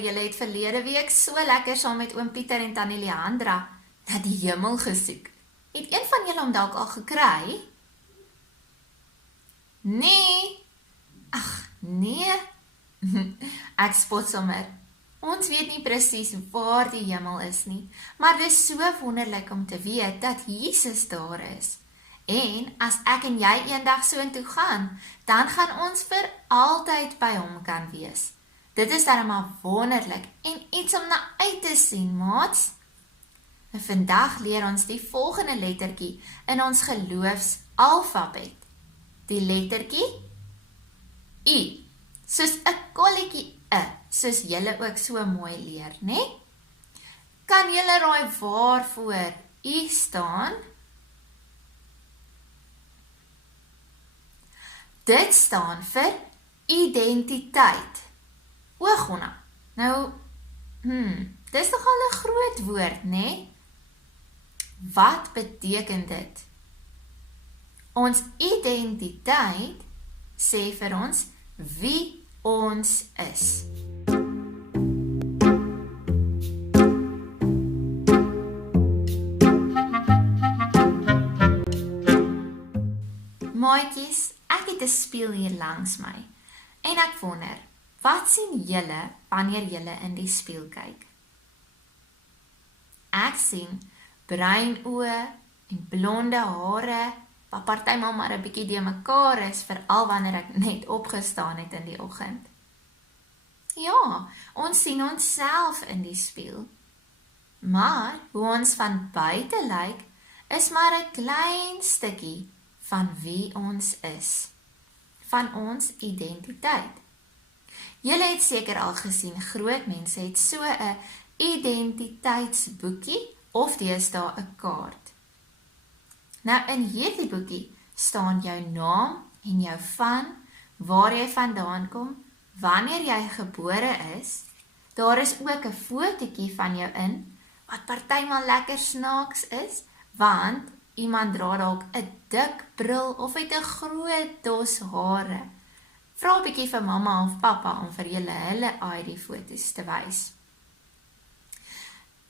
julle het verlede week so lekker saam met oom Pieter en tannie Leandra na die hemel gesoek. Het een van julle hom dalk al gekry? Nee. Ag, nee. Ek spot sommer. Ons weet nie presies waar die hemel is nie, maar dit is so wonderlik om te weet dat Jesus daar is. En as ek en jy eendag soontoe gaan, dan gaan ons vir altyd by hom kan wees. Dit is darem wonderlik en iets om na uit te sien, maats. En vandag leer ons die volgende lettertjie in ons geloofsalfabet. Die lettertjie I, soos 'n kolletjie soos julle ook so mooi leer, né? Kan julle raai waarvoor I staan? Dit staan vir identiteit. O, Gonna, nou, dis nogal 'n groot woord, né? Wat beteken dit? Ons identiteit sê vir ons wie ons is. Maatjies, ek het 'n spieël hier langs my en ek wonder, wat sien julle wanneer julle in die spieël kyk? Ek sien bruin oë en blonde hare, wat partymal maar 'n bietjie de mekaar is, veral wanneer ek net opgestaan het in die oggend. Ja, ons sien onsself in die spieël. Maar hoe ons van buite lyk, is maar 'n klein stukkie van wie ons is, van ons identiteit. Julle het seker al gesien, groot mense het so 'n identiteitsboekie of deesdae 'n kaart. Nou in hierdie boekie staan jou naam en jou waar jy vandaan kom, wanneer jy gebore is. Daar is ook 'n fotootjie van jou in, wat partymal lekker snaaks is, want iemand dra dalk 'n dik bril of het 'n groot dos hare. Vra 'n bietjie vir mamma of pappa om vir julle hulle ID-foto's te wys.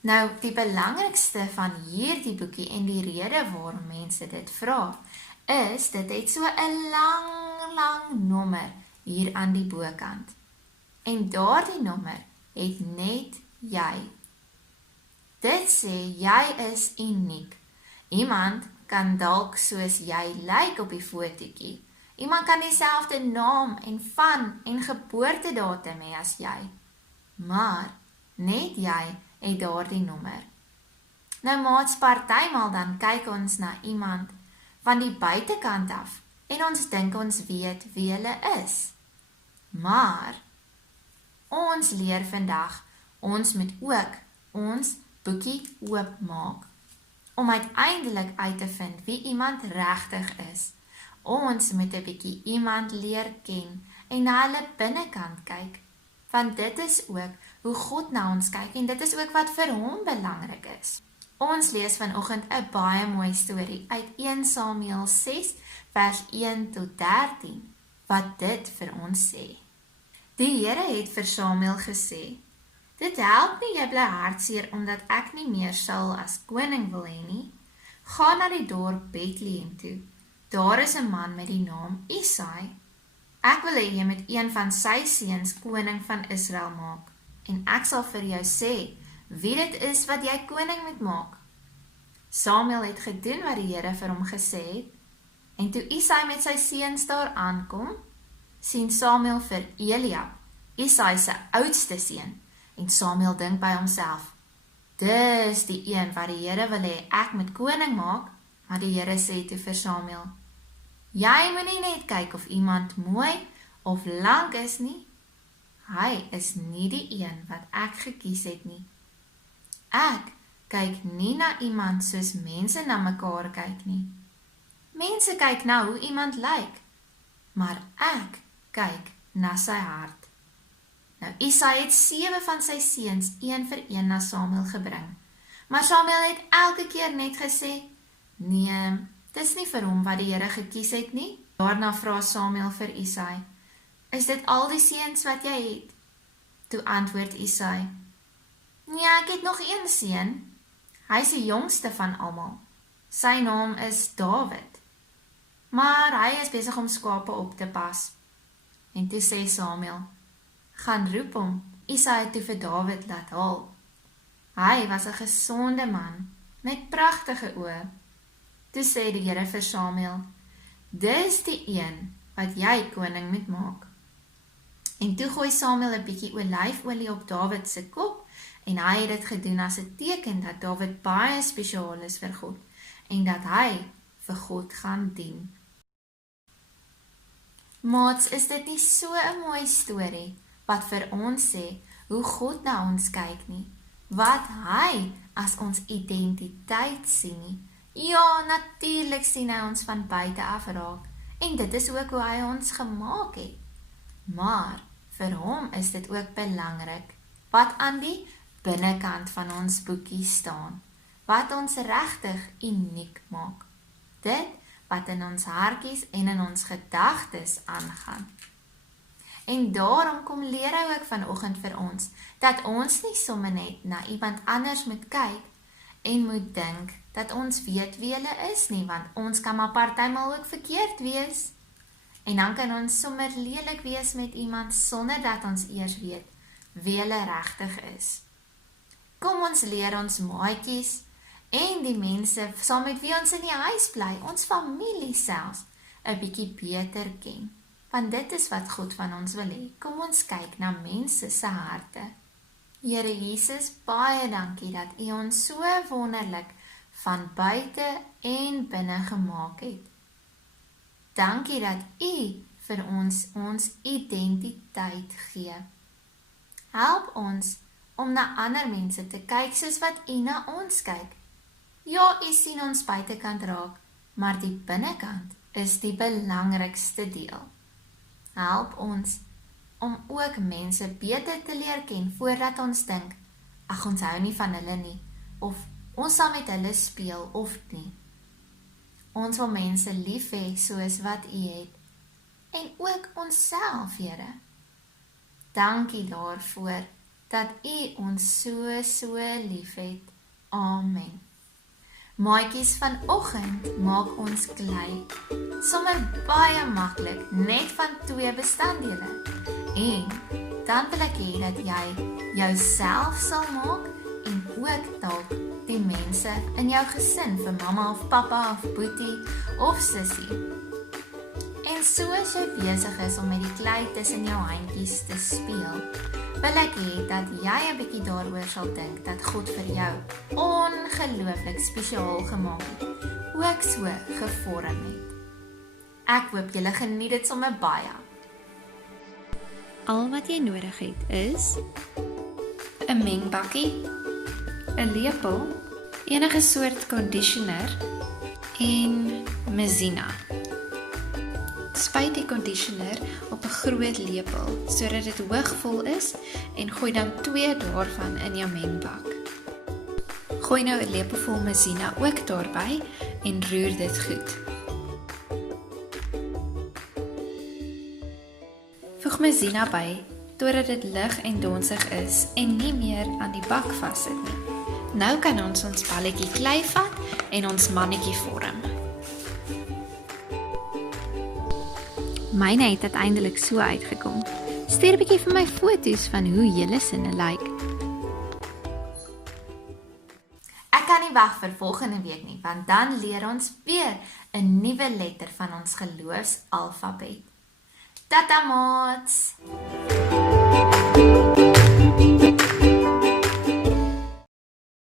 Nou, die belangrikste van hierdie boekie en die rede waarom mense dit vra, is dit het so 'n lang nommer hier aan die bokant. En daardie nommer het net jy. Dit sê jy is uniek. Iemand kan dalk soos jy lyk op die fotootjie. Iemand kan dieselfde naam en geboortedatum hê as jy. Maar net jy het daardie nommer. Nou maats, partymal dan kyk ons na iemand van die buitekant af en ons dink ons weet wie hulle is. Maar ons leer vandag, ons moet ook ons boekie oopmaak om uiteindelik uit te vind wie iemand regtig is. Ons moet 'n bietjie iemand leer ken en na hulle binnekant kyk, want dit is ook hoe God na ons kyk en dit is ook wat vir hom belangrik is. Ons lees vanoggend 'n baie mooi storie uit 1 Samuel 6 vers 1 tot 13 wat dit vir ons sê. Die Here het vir Samuel gesê: "Dit help nie jy bly hartseer omdat ek nie meer Saul as koning wil hê nie. Ga na die dorp Bethlehem toe. Daar is 'n man met die naam Isai. Ek wil hê jy met een van sy seuns koning van Israel maak. En ek sal vir jou sê wie dit is wat jy koning moet maak." Samuel het gedoen wat die Here vir hom gesê het. En toe Isai met sy seuns daar aankom, sien Samuel vir Eliab, Isai se oudste seun. En Samuel dink by homself: "Dis die een wat die Here wil hê ek moet koning maak." Maar die Here sê toe vir Samuel: "Jy moenie net kyk of iemand mooi of lank is nie. Hy is nie die een wat ek gekies het nie. Ek kyk nie na iemand soos mense na mekaar kyk nie. Mense kyk na hoe iemand lyk, maar ek kyk na sy hart." Nou, Isai het 7 van sy seuns een vir een na Samuel gebring. Maar Samuel het elke keer net gesê: "Nee, dis nie vir hom wat die Here gekies het nie." Daarna vra Samuel vir Isai: "Is dit al die seuns wat jy het?" Toe antwoord Isai, nee, ek het nog een seun. Hy is die jongste van almal. Sy naam is Dawid. Maar hy is besig om skape op te pas. En toe sê Samuel, gaan roep hom. Isai het toe vir Dawid laat haal. Hy was 'n gesonde man, met pragtige oë. Toe sê die Here vir Samuel, dis die een wat jy koning moet maak. En toe gooi Samuel 'n bietjie olyfolie op Dawid se kop, en hy het dit gedoen as 'n teken dat Dawid baie spesiaal is vir God, en dat hy vir God gaan dien. Maats, is dit nie so 'n mooi storie, wat vir ons sê, hoe God na ons kyk nie, wat hy as ons identiteit sien nie. Ja, natuurlik sien hy ons van buite af raak, en dit is ook hoe hy ons gemaak het. Maar, vir hom is dit ook belangrik, wat aan die binnekant van ons boekie staan, wat ons regtig uniek maak. Dit wat in ons hartjies en in ons gedagtes aangaan. En daarom kom leer hy ook vanoggend vir ons, dat ons nie sommer net na iemand anders moet kyk, en moet dink, dat ons weet wie hulle is nie, want ons kan maar partymal ook verkeerd wees. En dan kan ons sommer lelik wees met iemand, sonder dat ons eers weet, wie hulle regtig is. Kom ons leer ons maatjies, en die mense, saam met wie ons in die huis bly, ons familie selfs, 'n bietjie beter ken. Want dit is wat God van ons wil hê. Kom ons kyk na mense se harte. Here Jesus, baie dankie dat U ons so wonderlik van buite en binne gemaak het. Dankie dat U vir ons identiteit gee. Help ons om na ander mense te kyk soos wat U na ons kyk. Ja, U sien ons buitekant raak, maar die binnekant is die belangrikste deel. Help ons om ook mense beter te leer ken voordat ons dink, ag ons hou nie van hulle nie, of ons sal met hulle speel of nie. Ons wil mense lief hê soos wat U het, en ook onsself, Here. Dankie daarvoor, dat U ons so lief het. Amen. Maatjies, vanoggend maak ons klei, sommer baie maklik, net van 2 bestanddele. En dan wil ek hê dat jy jouself sal maak, en ook dalk die mense in jou gesin, vir mamma of pappa of boetie of sussie. En soos jy besig is om met die klei tussen jou handjies te speel, wil ek hê dat jy 'n bietjie daaroor sal dink, dat God vir jou ongelooflik spesiaal gemaak het, ook so gevorm het. Ek hoop julle geniet dit sommer baie. Al wat jy nodig het is 'n mengbakkie, 'n lepel, enige soort conditioner en Mezina. Spuit die conditioner op 'n groot lepel, sodat dit hoogvol is, en gooi dan 2 daarvan in jou mengbak. Gooi nou 'n lepelvol Mezina ook daarby, en roer dit goed. Voeg Mezina by, totdat dit lig en donsig is, en nie meer aan die bak vassit nie. Nou kan ons balletjie klei vat, en ons mannetjie vorm. Myne het uiteindelik so uitgekom. Stuur 'n bietjie vir my foto's van hoe julle sinne lyk. Ek kan nie wag vir volgende week nie, want dan leer ons weer 'n nuwe letter van ons geloofsalfabet. Tata maats!